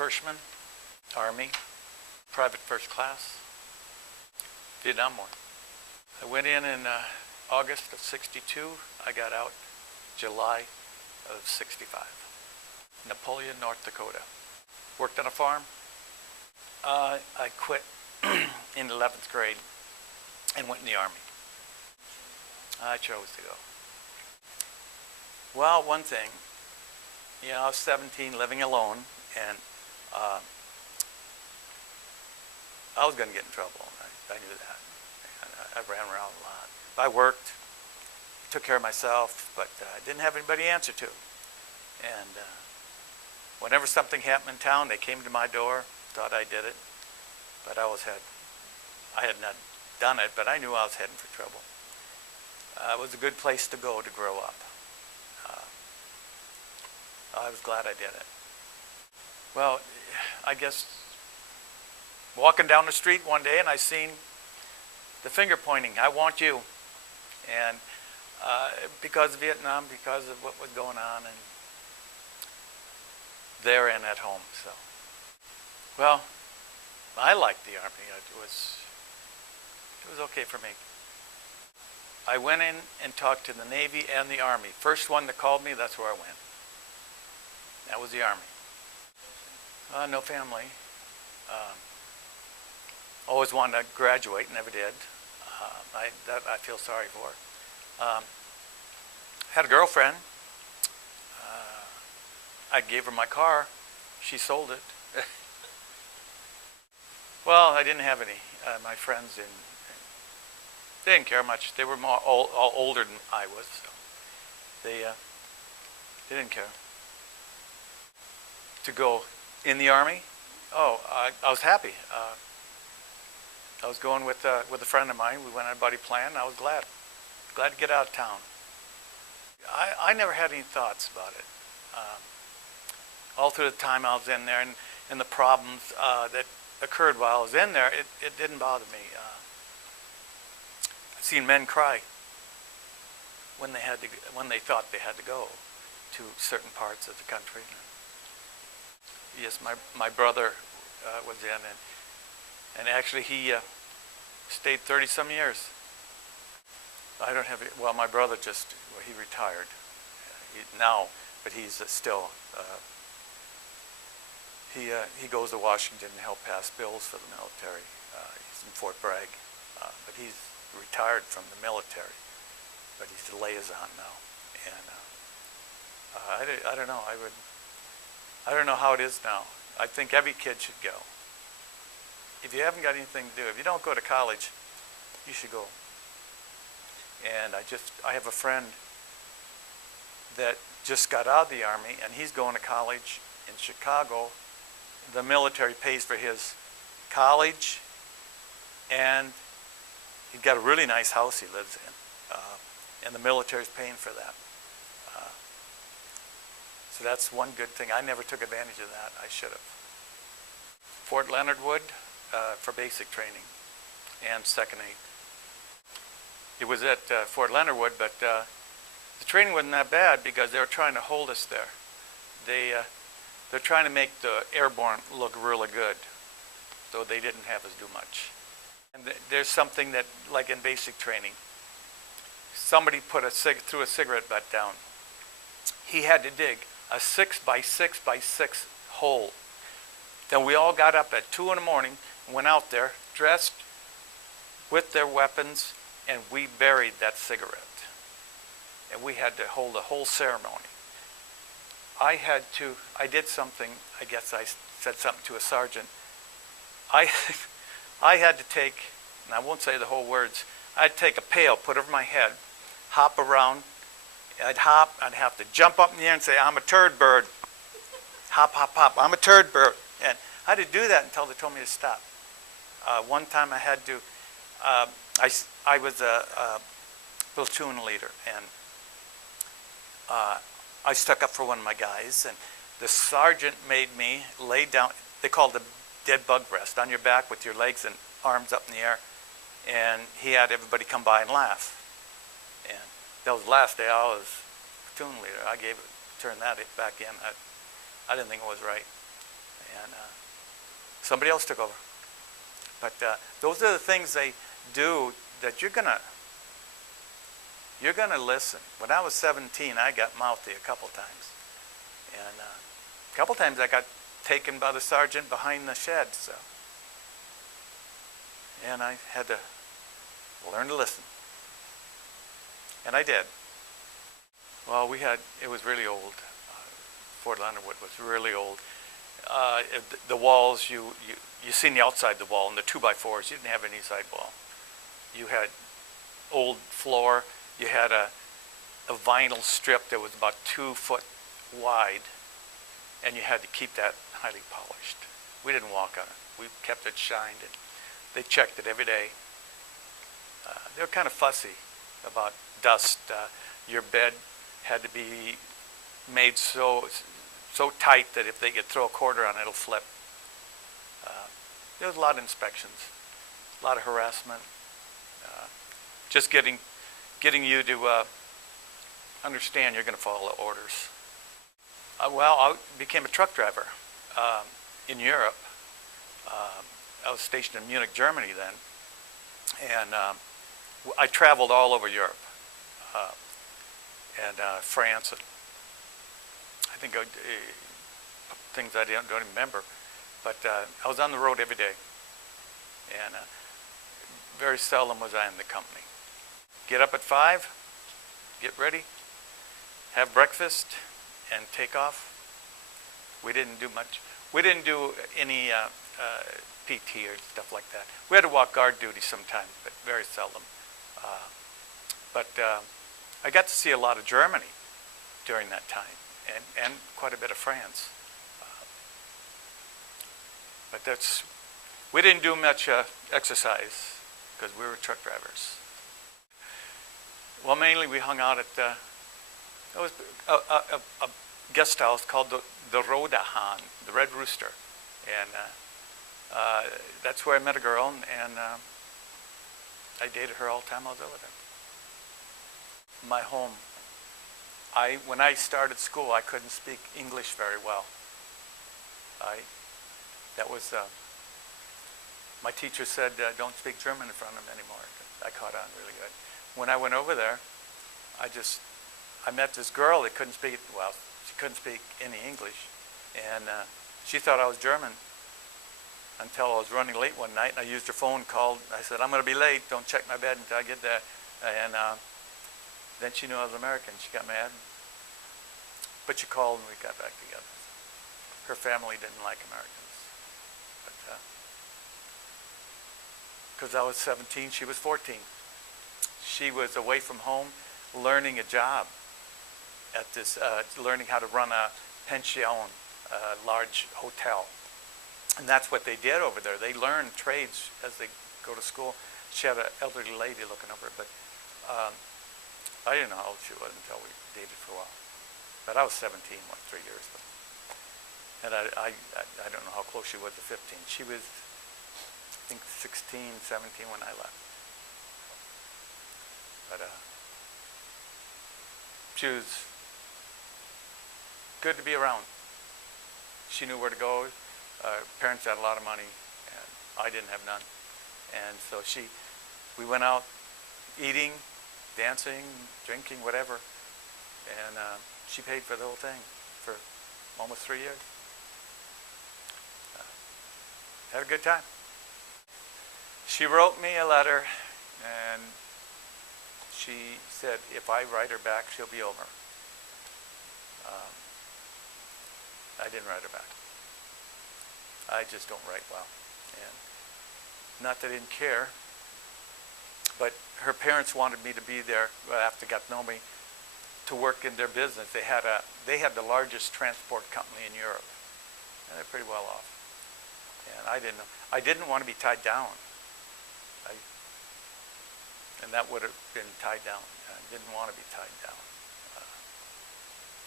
Kirschenman, Army, private first class, Vietnam War. I went in August of '62. I got out July of '65. Napoleon, North Dakota. Worked on a farm. I quit in 11th grade and went in the Army. I chose to go. Well, one thing, I was 17, living alone, and I was going to get in trouble. I knew that. And I ran around a lot. I worked, took care of myself, but I didn't have anybody to answer to. And whenever something happened in town, they came to my door, thought I did it, but I had not done it, but I knew I was heading for trouble. It was a good place to go to grow up. I was glad I did it. Well, I guess walking down the street one day and I seen the finger pointing, I want you. And because of Vietnam, because of what was going on and there and at home. So, well, I liked the Army. It was okay for me. I went in and talked to the Navy and the Army. First one that called me, that's where I went. That was the Army. No family. Always wanted to graduate, never did. I feel sorry for. Had a girlfriend. I gave her my car. She sold it. Well, I didn't have any. My friends they didn't care much. They were all older than I was, so they didn't care. To go in the Army, I was happy. I was going with a friend of mine. We went on a buddy plan. I was glad to get out of town. I never had any thoughts about it. All through the time I was in there and the problems that occurred while I was in there, it didn't bother me. I've seen men cry when they thought they had to go to certain parts of the country. Yes, my brother was in, and actually he stayed 30-some years. I don't have it. Well, my brother he retired now, but he's still. He goes to Washington to help pass bills for the military. He's in Fort Bragg, but he's retired from the military. But he's a liaison now, and I don't know. I don't know how it is now. I think every kid should go. If you haven't got anything to do, if you don't go to college, you should go. And I have a friend that just got out of the Army, and he's going to college in Chicago. The military pays for his college, and he's got a really nice house he lives in, and the military's paying for that. So that's one good thing. I never took advantage of that. I should have. Fort Leonard Wood for basic training and second aid. It was at Fort Leonard Wood, but the training wasn't that bad because they were trying to hold us there. They're trying to make the airborne look really good, so they didn't have us do much. And there's something that, like in basic training, somebody threw a cigarette butt down. He had to dig a 6x6x6 hole. Then we all got up at 2 in the morning and went out there, dressed with their weapons, and we buried that cigarette. And we had to hold a whole ceremony. I did something, I guess I said something to a sergeant. I had to take, and I won't say the whole words, I'd take a pail, put it over my head, hop around. I'd have to jump up in the air and say, I'm a turd bird. Hop, hop, hop, I'm a turd bird. And I had to do that until they told me to stop. One time I had to, I was a platoon leader, and I stuck up for one of my guys, and the sergeant made me lay down, they called it dead bug rest, on your back with your legs and arms up in the air, and he had everybody come by and laugh. And that was the last day I was platoon leader. I turned that back in. I didn't think it was right. and somebody else took over. But those are the things they do that you're gonna listen. When I was 17, I got mouthy a couple times, and a couple times I got taken by the sergeant behind the shed. So, and I had to learn to listen, and I did. Well, it was really old. Fort Leonard Wood was really old. The walls, you seen the outside the wall, and the 2x4s, you didn't have an inside wall. You had old floor, you had a vinyl strip that was about 2 foot wide, and you had to keep that highly polished. We didn't walk on it. We kept it shined, and they checked it every day. They were kind of fussy about dust. Your bed had to be made so tight that if they could throw a quarter on it, it'll flip. There was a lot of inspections, a lot of harassment. Just getting you to understand you're going to follow orders. Well, I became a truck driver in Europe. I was stationed in Munich, Germany then, and I traveled all over Europe and France. I think things I don't even remember, but I was on the road every day, and very seldom was I in the company. Get up at 5, get ready, have breakfast, and take off. We didn't do much. We didn't do any PT or stuff like that. We had to walk guard duty sometimes, but very seldom. But I got to see a lot of Germany during that time, and quite a bit of France. But we didn't do much exercise because we were truck drivers. Well, mainly we hung out at there was a guest house called the Rote Hahn, the Red Rooster, and that's where I met a girl, and I dated her all the time I was over there. My home. When I started school, I couldn't speak English very well. My teacher said, don't speak German in front of him anymore. I caught on really good. When I went over there, I met this girl that couldn't speak, well, she couldn't speak any English, and she thought I was German until I was running late one night, and I used her phone, called. I said, I'm going to be late, don't check my bed until I get there. And then she knew I was American. She got mad, but she called and we got back together. Her family didn't like Americans, but because I was 17, she was 14. She was away from home learning a job at this, learning how to run a pension, a large hotel. And that's what they did over there. They learned trades as they go to school. She had an elderly lady looking over her, but I didn't know how old she was until we dated for a while. But I was 17, 3 years. But, and I don't know how close she was to 15. She was, I think, 16, 17 when I left. But she was good to be around. She knew where to go. Parents had a lot of money, and I didn't have none. And so we went out eating, dancing, drinking, whatever. And she paid for the whole thing for almost 3 years. Had a good time. She wrote me a letter, and she said, if I write her back, she'll be over. I didn't write her back. I just don't write well. And not that I didn't care, but her parents wanted me to be there after they got to know me to work in their business. They had the largest transport company in Europe, and they're pretty well off. And I didn't want to be tied down. And that would have been tied down. I didn't want to be tied down.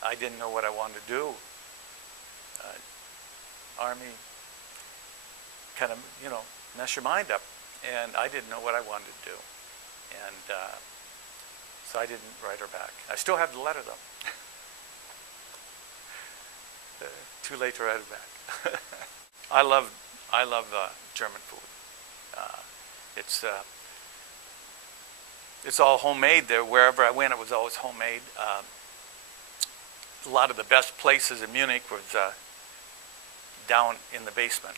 I didn't know what I wanted to do. Army kind of, mess your mind up. And I didn't know what I wanted to do. And so I didn't write her back. I still have the letter, though. Too late to ride it back. I love German food. It's it's all homemade there. Wherever I went, it was always homemade. A lot of the best places in Munich was down in the basement.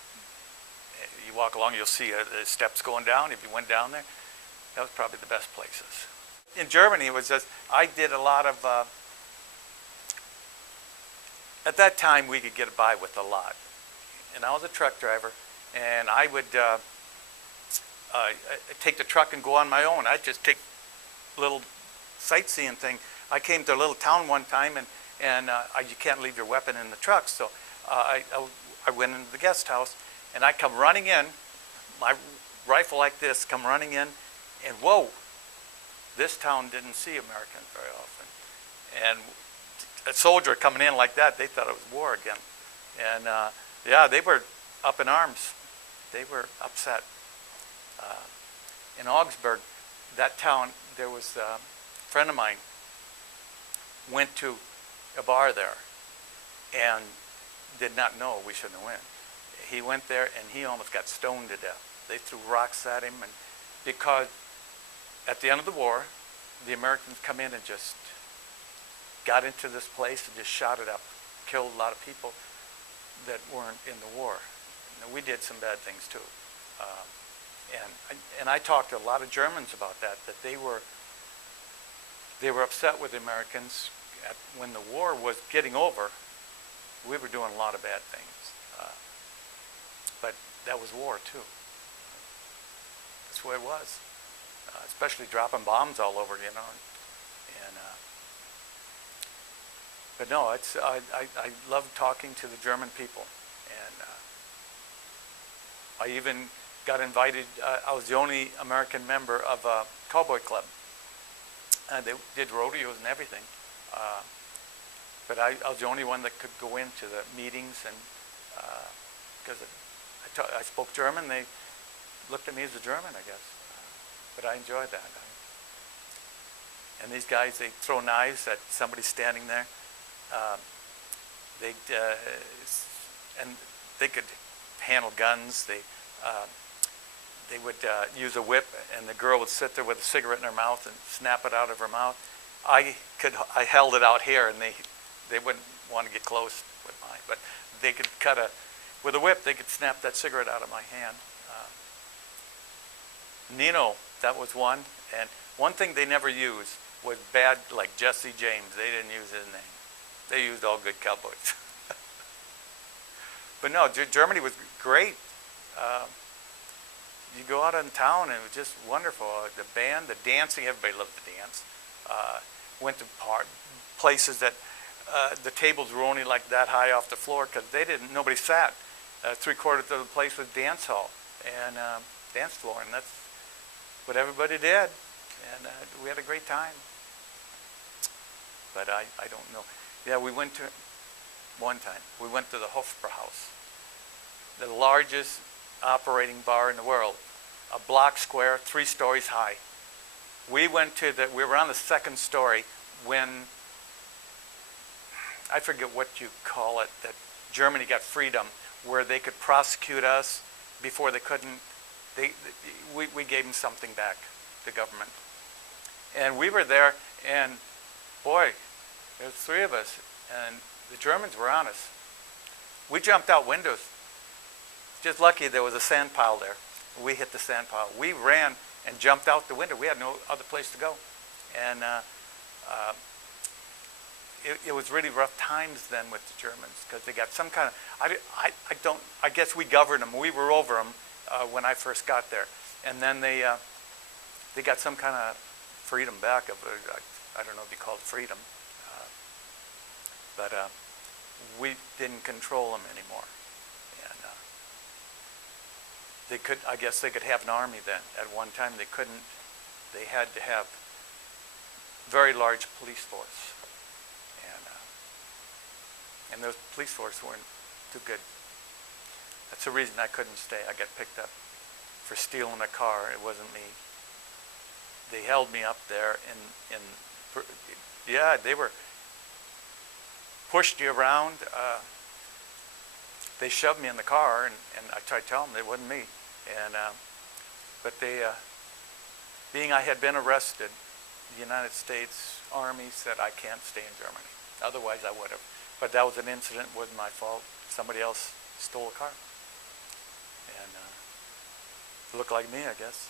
You walk along, you'll see the steps going down. If you went down there, that was probably the best places. In Germany, it was just, I did a lot of, at that time we could get by with a lot. And I was a truck driver, and I would take the truck and go on my own. I'd just take a little sightseeing thing. I came to a little town one time, and you can't leave your weapon in the truck, so I went into the guest house, and I come running in, my rifle like this, come running in, and whoa, this town didn't see Americans very often. And a soldier coming in like that, they thought it was war again. And yeah, they were up in arms. They were upset. In Augsburg, that town, there was a friend of mine went to a bar there and did not know we shouldn't have went. He went there and he almost got stoned to death. They threw rocks at him, and because at the end of the war, the Americans come in and just got into this place and just shot it up, killed a lot of people that weren't in the war. And we did some bad things too. And I talked to a lot of Germans about that they were upset with the Americans. When the war was getting over, we were doing a lot of bad things. But that was war too. That's the way it was. Especially dropping bombs all over, you know. But no, it's I love talking to the German people, and I even got invited. I was the only American member of a cowboy club. They did rodeos and everything, but I was the only one that could go into the meetings, and because I spoke German, they looked at me as a German, I guess. But I enjoyed that. And these guys, they throw knives at somebody standing there. And they could handle guns. They would use a whip, and the girl would sit there with a cigarette in her mouth and snap it out of her mouth. I held it out here, and they wouldn't want to get close with mine, but they could with a whip, they could snap that cigarette out of my hand. Nino, that was one. And one thing they never used was bad, like Jesse James. They didn't use his name. They used all good cowboys. But no, Germany was great. You go out in town, and it was just wonderful. The band, the dancing, everybody loved to dance. Went to places that the tables were only like that high off the floor because nobody sat. 3/4 of the place was dance hall and dance floor, and that's what everybody did. And we had a great time. But I don't know. Yeah, one time, we went to the Hofbrauhaus, the largest operating bar in the world, a block square, 3 stories high. We were on the 2nd story when, I forget what you call it, that Germany got freedom, where they could prosecute us before they couldn't. We gave them something back, the government. And we were there, and boy, there was 3 of us, and the Germans were on us. We jumped out windows. Just lucky there was a sand pile there. We hit the sand pile. We ran and jumped out the window. We had no other place to go. And it was really rough times then with the Germans, because they got some kind of, I guess we governed them. We were over them when I first got there. And then they got some kind of freedom back of, I don't know if you call it freedom. But we didn't control them anymore. And I guess they could have an army then. At one time they couldn't, they had to have very large police force. And those police force weren't too good. That's the reason I couldn't stay. I got picked up for stealing a car. It wasn't me. They held me up there yeah, they were pushed you around. they shoved me in the car, and I tried to tell them it wasn't me. But being I had been arrested, the United States Army said I can't stay in Germany. Otherwise I would have. But that was an incident, wasn't my fault. Somebody else stole a car. And looked like me, I guess.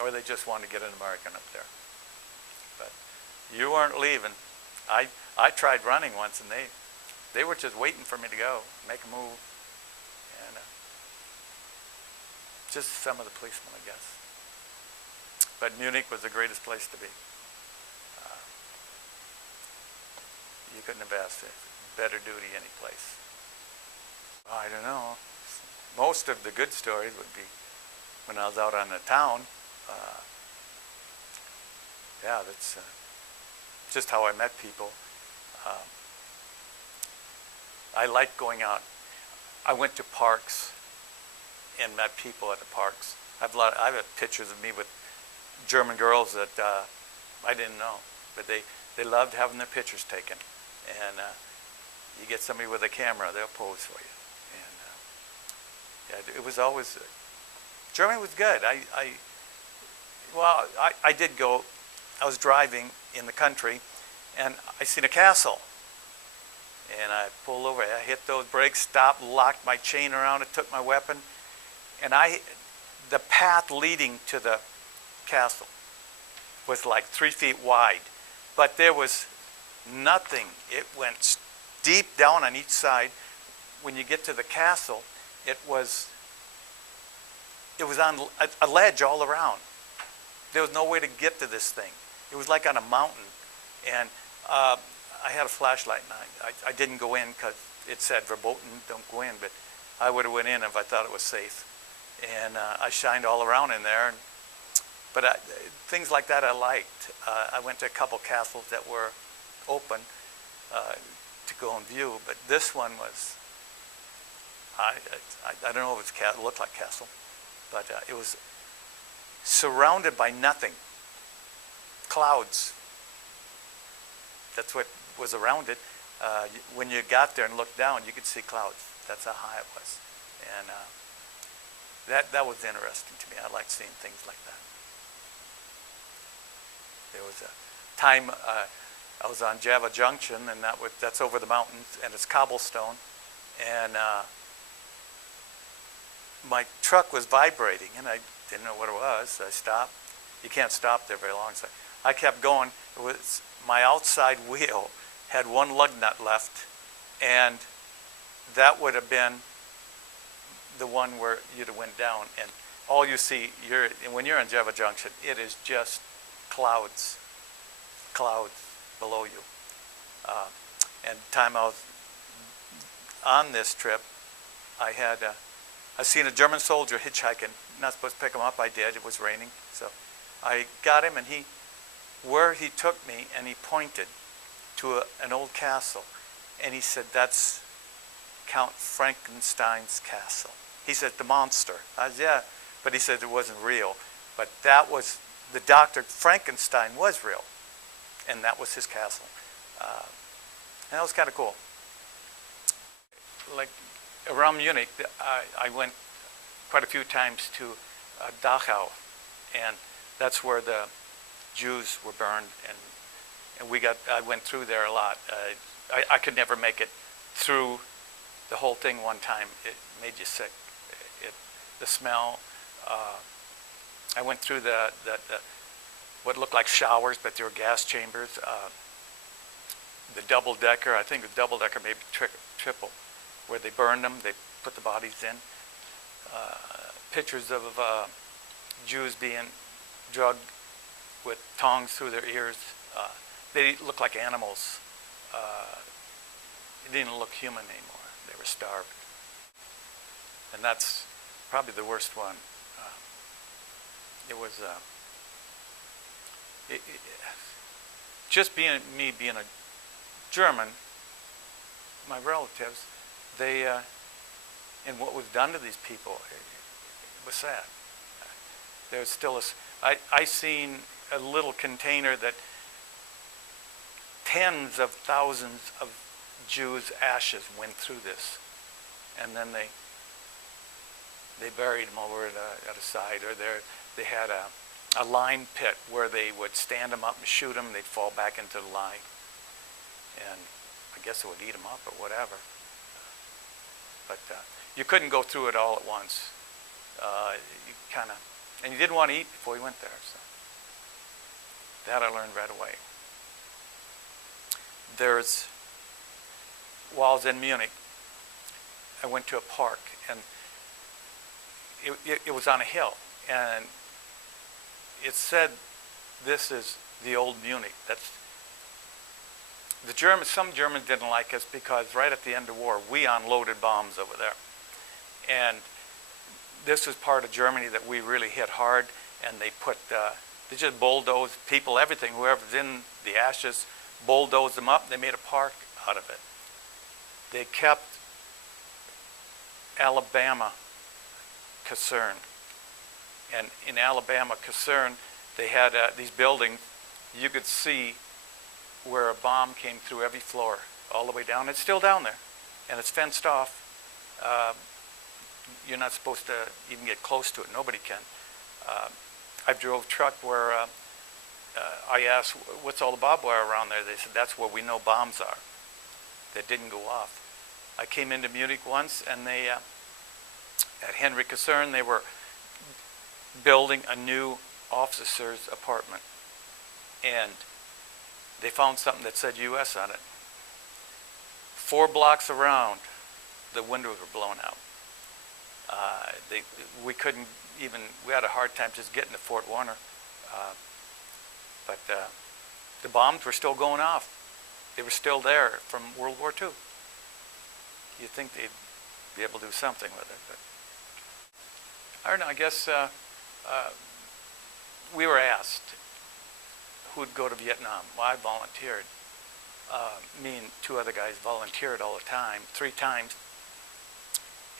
Or they just wanted to get an American up there. But you weren't leaving. I tried running once, and they were just waiting for me to go, make a move. And just some of the policemen, I guess. But Munich was the greatest place to be. You couldn't have asked for better duty any place. I don't know. Most of the good stories would be when I was out on the town. Yeah, that's just how I met people. I like going out. I went to parks and met people at the parks. I have pictures of me with German girls that I didn't know, but they loved having their pictures taken. And you get somebody with a camera, they'll pose for you. And yeah, it was always Germany was good. I did go. I was driving in the country, and I seen a castle. And I pulled over. I hit those brakes, stopped, locked my chain around it, took my weapon, and the path leading to the castle was like 3 feet wide, but there was nothing. It went deep down on each side. When you get to the castle, it was on a ledge all around. There was no way to get to this thing. It was like on a mountain. And I had a flashlight, and I didn't go in because it said verboten, don't go in, but I would have went in if I thought it was safe. And I shined all around in there. But things like that I liked. I went to a couple castles that were open to go and view, but this one was, I don't know if it looked like castle, but it was surrounded by nothing. Clouds. That's what was around it. When you got there and looked down, you could see clouds. That's how high it was. And that was interesting to me. I liked seeing things like that. There was a time I was on Java Junction, and that's over the mountains, and it's cobblestone. And my truck was vibrating, and I didn't know what it was. So I stopped. You can't stop there very long. So I kept going. It was my outside wheel had one lug nut left, and that would have been the one where you'd have went down. And all you see, when you're on Java Junction, it is just clouds below you. And time I was on this trip, I seen a German soldier hitchhiking. Not supposed to pick him up. I did. It was raining, so I got him, and where he took me, and he pointed to an old castle, and he said, "That's Count Frankenstein's castle." He said, "The monster." I said, "Yeah," but he said it wasn't real. But that was the Dr. Frankenstein was real, and that was his castle. And that was kind of cool. Like around Munich, I went quite a few times to Dachau, and that's where the Jews were burned, and I went through there a lot. I could never make it through the whole thing one time. It made you sick. The smell. I went through what looked like showers, but they were gas chambers. The double-decker, I think the double-decker, maybe triple, where they burned them, they put the bodies in. Pictures of Jews being drugged with tongs through their ears. They looked like animals. It didn't look human anymore. They were starved. And that's probably the worst one. It was just being a German, my relatives, and what was done to these people, it was sad. There's still I seen a little container that tens of thousands of Jews' ashes went through this. and then they buried them over at a side, or they had a line pit where they would stand them up and shoot them, and they'd fall back into the line. And I guess it would eat them up or whatever. But you couldn't go through it all at once. You kind of, and you didn't want to eat before you went there. So that I learned right away. While I was in Munich, I went to a park, and it was on a hill, and it said, "This is the old Munich." That's the Germans. Some Germans didn't like us because right at the end of the war, we unloaded bombs over there, and this was part of Germany that we really hit hard. And they just bulldozed people, everything, whoever's in the ashes, bulldozed them up. They made a park out of it. They kept Alabama concerned. And in Alabama concern, they had these buildings. You could see where a bomb came through every floor, all the way down. It's still down there, and it's fenced off. You're not supposed to even get close to it. Nobody can. I drove a truck where I asked, "What's all the barbed wire around there?" They said, "That's where we know bombs are that didn't go off." I came into Munich once, and they, at Henry Kaserne, they were building a new officer's apartment, and they found something that said U.S. on it. 4 blocks around, the windows were blown out. We couldn't even, we had a hard time just getting to Fort Warner. But the bombs were still going off. They were still there from World War II. You'd think they'd be able to do something with it. But I don't know, I guess we were asked who'd go to Vietnam. Well, I volunteered. Me and 2 other guys volunteered all the time, 3 times.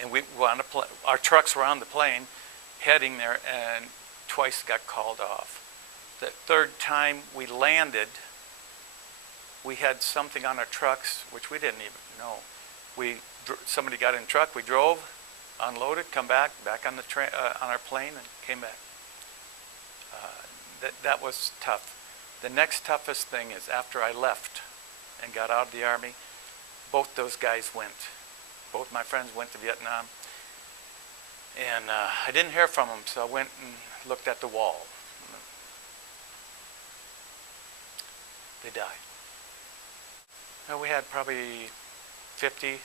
And we were on our trucks were on the plane, heading there, and twice got called off. The 3rd time we landed, we had something on our trucks which we didn't even know. Somebody got in the truck, we drove, unloaded, come back on the on our plane, and came back. That was tough. The next toughest thing is after I left and got out of the Army, both those guys went. Both my friends went to Vietnam, and I didn't hear from them, so I went and looked at the wall. They died. Well, we had probably 50.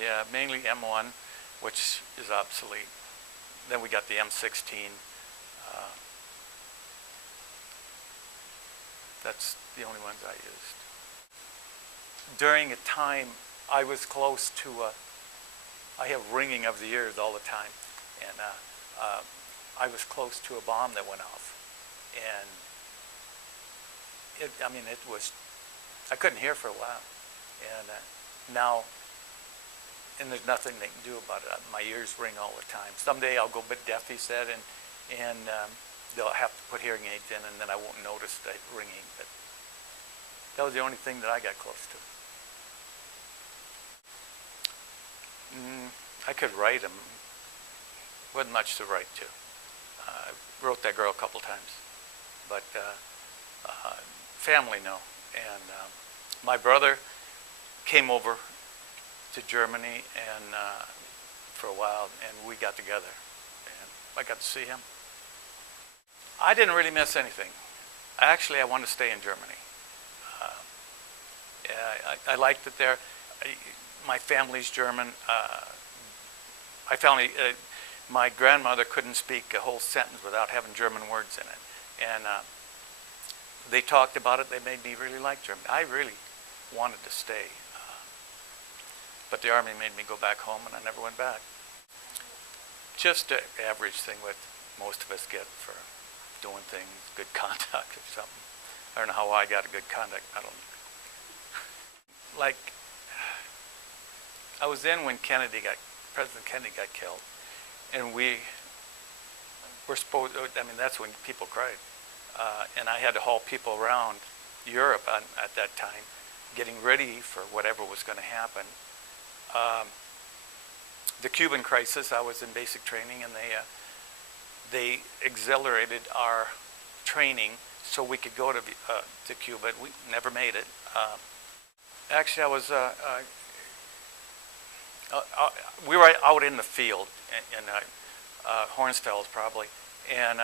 Yeah, mainly M1, which is obsolete. Then we got the M16. That's the only ones I used. During a time, I was close to, I have ringing of the ears all the time, and I was close to a bomb that went off. And it was, I couldn't hear for a while. And now, and there's nothing they can do about it. My ears ring all the time. Someday I'll go a bit deaf, he said, and they'll have to put hearing aids in, and then I won't notice the ringing. But that was the only thing that I got close to. I could write them. Wasn't much to write to. I wrote that girl a couple times. But family, no. And my brother came over to Germany and for a while, and we got together. And I got to see him. I didn't really miss anything. Actually, I wanted to stay in Germany. I liked it there. My family's German. My grandmother couldn't speak a whole sentence without having German words in it. And they talked about it. They made me really like Germany. I really wanted to stay. But the Army made me go back home, and I never went back. Just an average thing what most of us get for doing things, good conduct or something. I don't know how I got a good conduct. I don't know. Like, I was in when President Kennedy got killed, and we were supposed, that's when people cried. And I had to haul people around Europe at that time, getting ready for whatever was going to happen. the Cuban crisis, I was in basic training, and they accelerated our training so we could go to Cuba. We never made it. Actually, we were out in the field in Hornstell's probably, and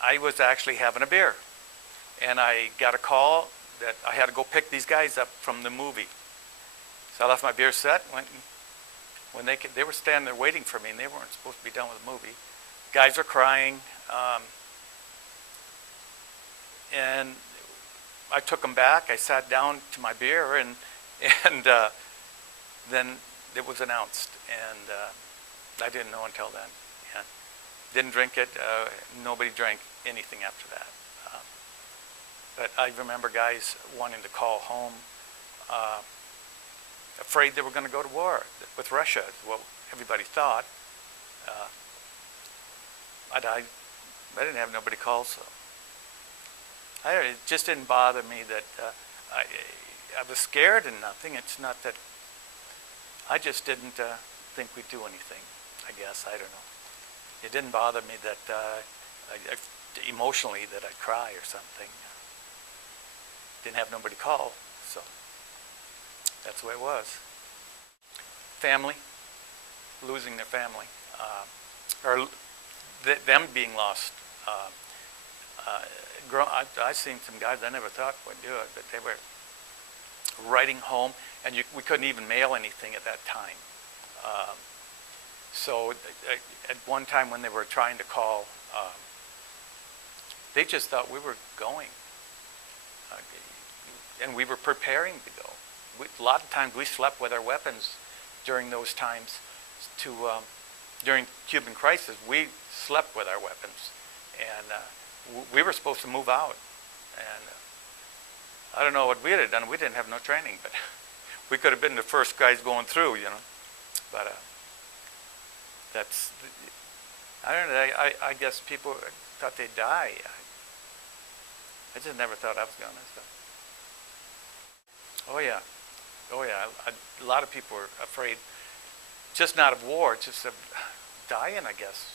I was actually having a beer, and I got a call that I had to go pick these guys up from the movie. So I left my beer set, went, and when they were standing there waiting for me, and they weren't supposed to be done with the movie. Guys are crying, and I took them back. I sat down to my beer, and then it was announced, and I didn't know until then. And didn't drink it. Nobody drank anything after that. But I remember guys wanting to call home, afraid they were going to go to war with Russia, is what everybody thought. I didn't have nobody call, so it just didn't bother me that I was scared and nothing. It's not that I just didn't think we'd do anything, I guess. I don't know. It didn't bother me that emotionally that I'd cry or something. Didn't have nobody call, so that's the way it was. Family, losing their family, or them being lost. I seen some guys I never thought would do it, but they were writing home, and we couldn't even mail anything at that time. So at one time when they were trying to call, they just thought we were going. And we were preparing to go. A lot of times we slept with our weapons during those times. During Cuban crisis, we slept with our weapons, and we were supposed to move out. And I don't know what we had done. We didn't have no training, but we could have been the first guys going through, you know. But that's, I don't know. I guess people thought they'd die. I just never thought I was going to. So. Oh yeah. A lot of people were afraid, just not of war, just of dying, I guess.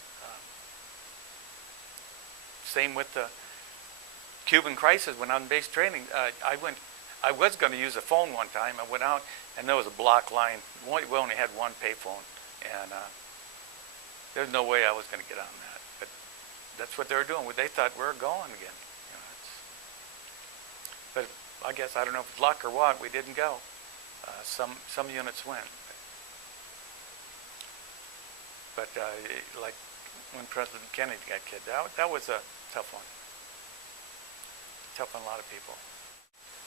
Same with the Cuban crisis. When I was in base training, I was going to use a phone one time. I went out, and there was a block line. We only had one payphone, and there's no way I was going to get on that. But that's what they were doing. They thought we were going again. You know, but I guess, I don't know if it's luck or what, we didn't go. Some units went. But like when President Kennedy got killed, that was a tough one. Tough on a lot of people.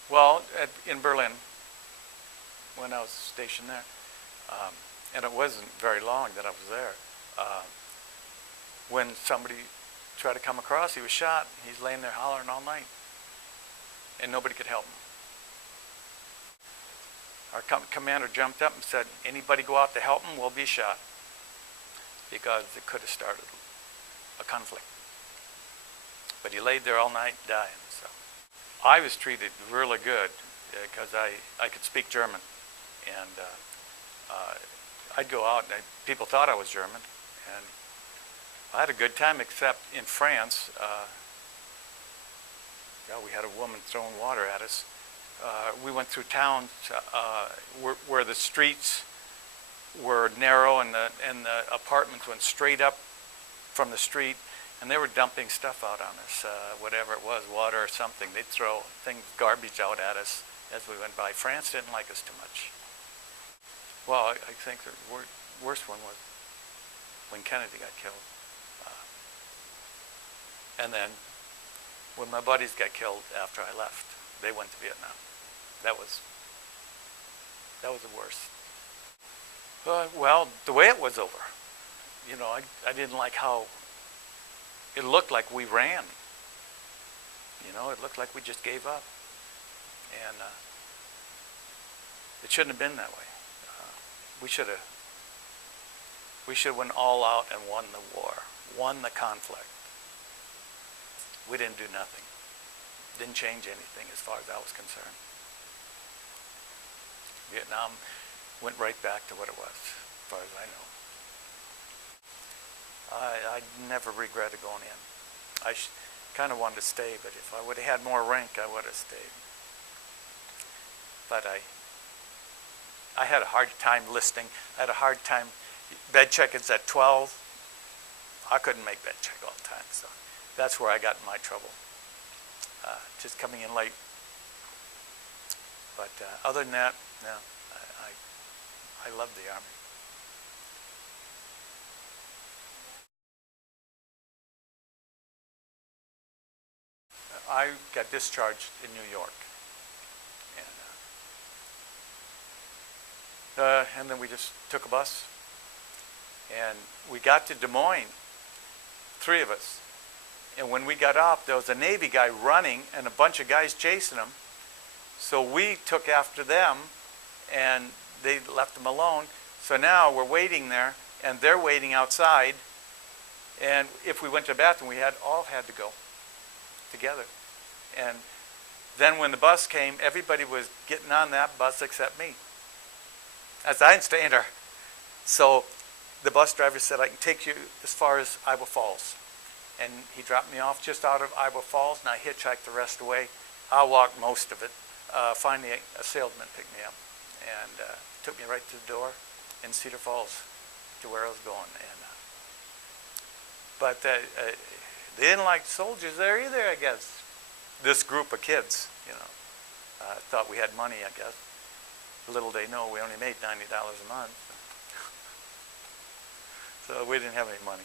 Well, in Berlin, when I was stationed there, and it wasn't very long that I was there, when somebody tried to come across, he was shot. He's laying there hollering all night, and nobody could help him. Our commander jumped up and said, anybody go out to help him will be shot, because it could have started a conflict. But he laid there all night dying. So I was treated really good because I could speak German, and I'd go out, and people thought I was German, and I had a good time, except in France. We had a woman throwing water at us. We went through towns where the streets were narrow, and the apartments went straight up from the street, and they were dumping stuff out on us, whatever it was, water or something. They'd throw garbage out at us as we went by. France didn't like us too much. Well, I think the worst one was when Kennedy got killed. And then when my buddies got killed after I left, they went to Vietnam. That was the worst. Well, the way it was over, you know, I didn't like how it looked like we ran. You know, it looked like we just gave up. And it shouldn't have been that way. We should have went all out and won the war, won the conflict. We didn't do nothing. Didn't change anything as far as I was concerned. Vietnam went right back to what it was, as far as I know. I never regretted going in. I kind of wanted to stay, but if I would have had more rank, I would have stayed. But I had a hard time listing. I had a hard time. Bed check-ins at 12. I couldn't make bed check all the time, so that's where I got in my trouble. Just coming in late. But other than that, no, I love the Army. I got discharged in New York. And then we just took a bus. And we got to Des Moines, 3 of us. And when we got off, there was a Navy guy running and a bunch of guys chasing him. So we took after them, and they left them alone. So now we're waiting there, and they're waiting outside. And if we went to the bathroom, we all had to go together. And then when the bus came, everybody was getting on that bus except me. As I didn't stay in there. So the bus driver said, I can take you as far as Iowa Falls. And he dropped me off just out of Iowa Falls, and I hitchhiked the rest of the way. I walked most of it. Finally, a salesman picked me up and took me right to the door in Cedar Falls to where I was going. And but they didn't like soldiers there either, I guess. This group of kids, thought we had money, I guess. Little they know, we only made $90 a month. So we didn't have any money.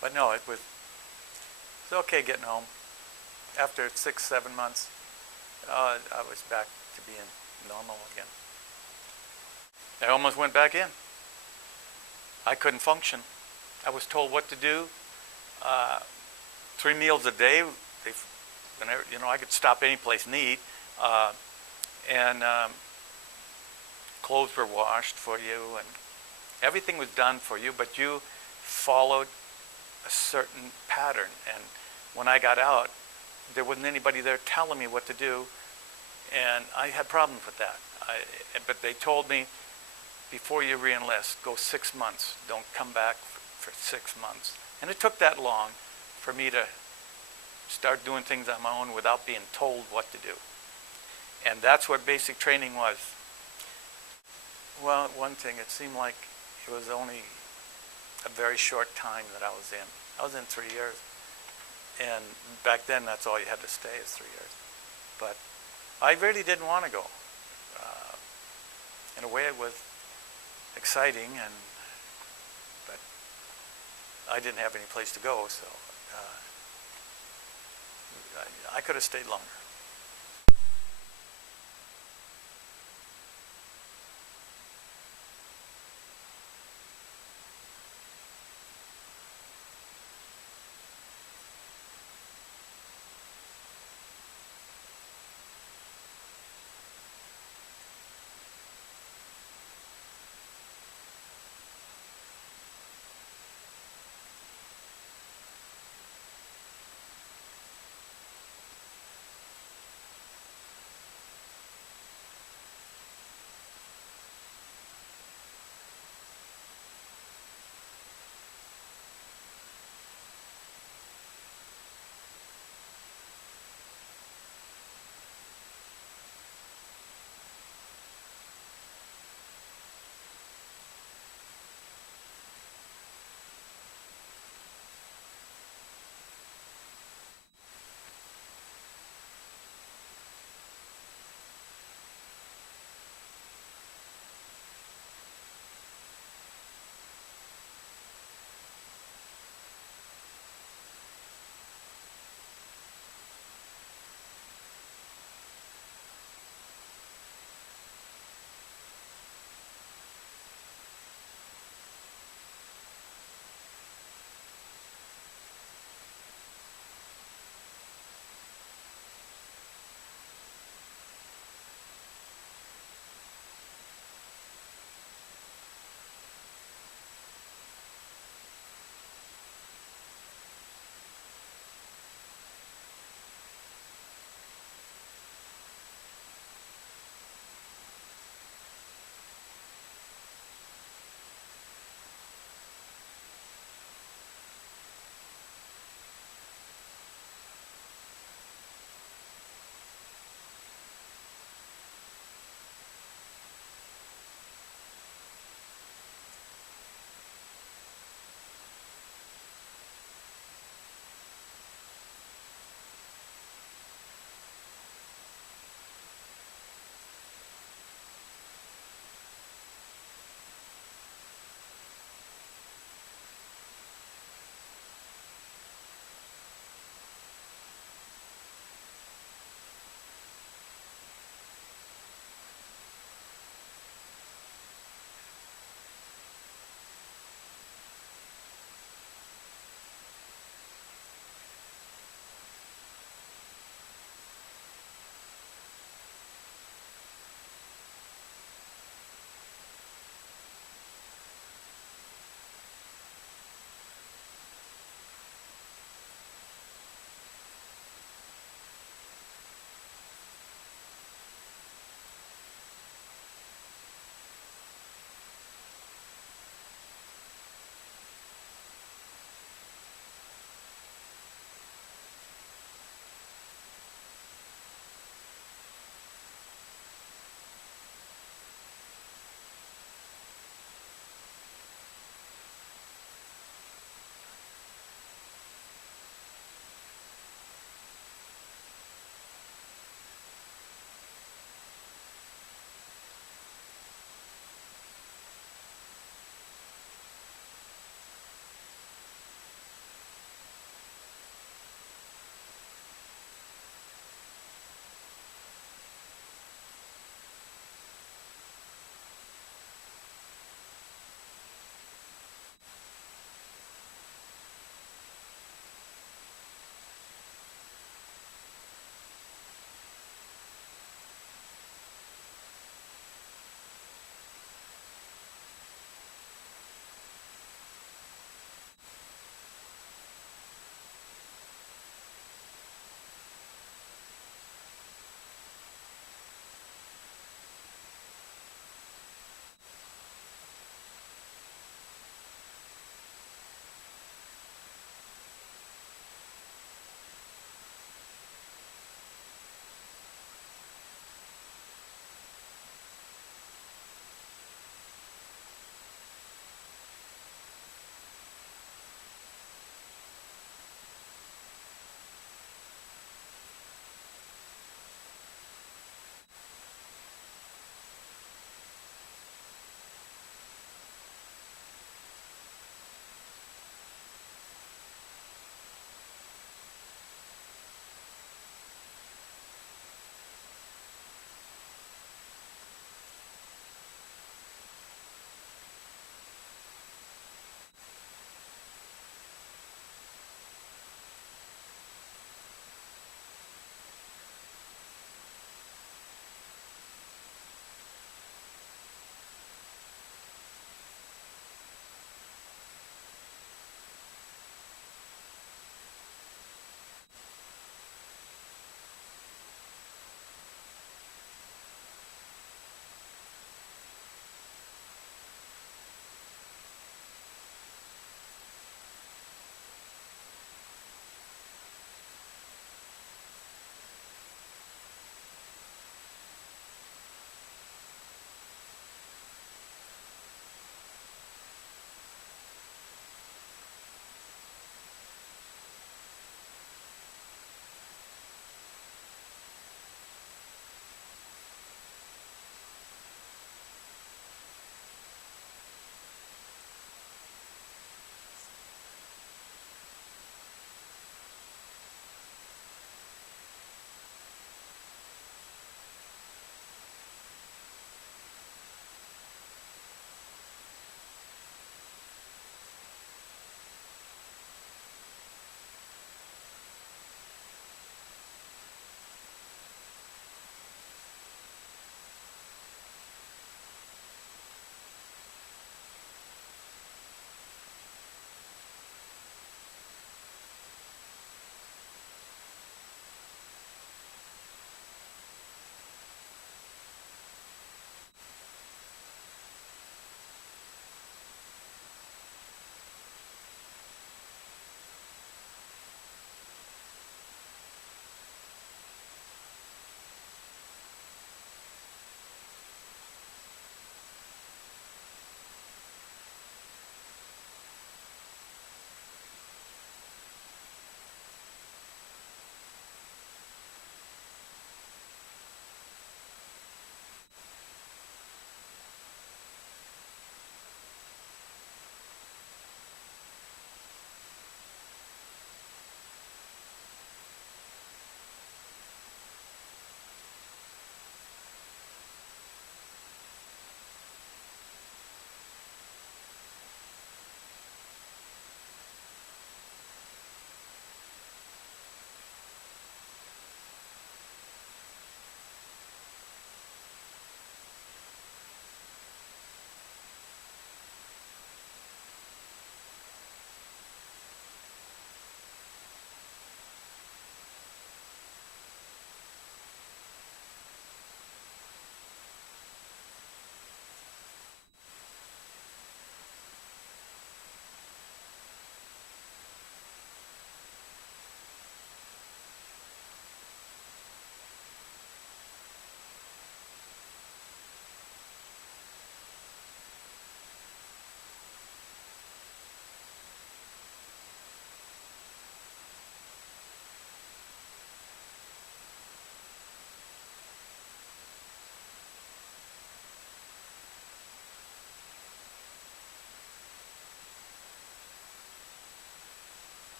But no, it was okay getting home. After 6, 7 months, I was back to being normal again. I almost went back in. I couldn't function. I was told what to do. 3 meals a day. I could stop any place and eat. And clothes were washed for you, and everything was done for you, but you followed a certain pattern. And when I got out, there wasn't anybody there telling me what to do, and I had problems with that. But they told me, before you re-enlist, go 6 months. Don't come back for 6 months. And it took that long for me to start doing things on my own without being told what to do. And that's what basic training was. Well, one thing, it seemed like it was only a very short time that I was in. I was in 3 years. And back then, that's all you had to stay is 3 years. But I really didn't want to go. In a way, it was exciting, but I didn't have any place to go, so I could have stayed longer.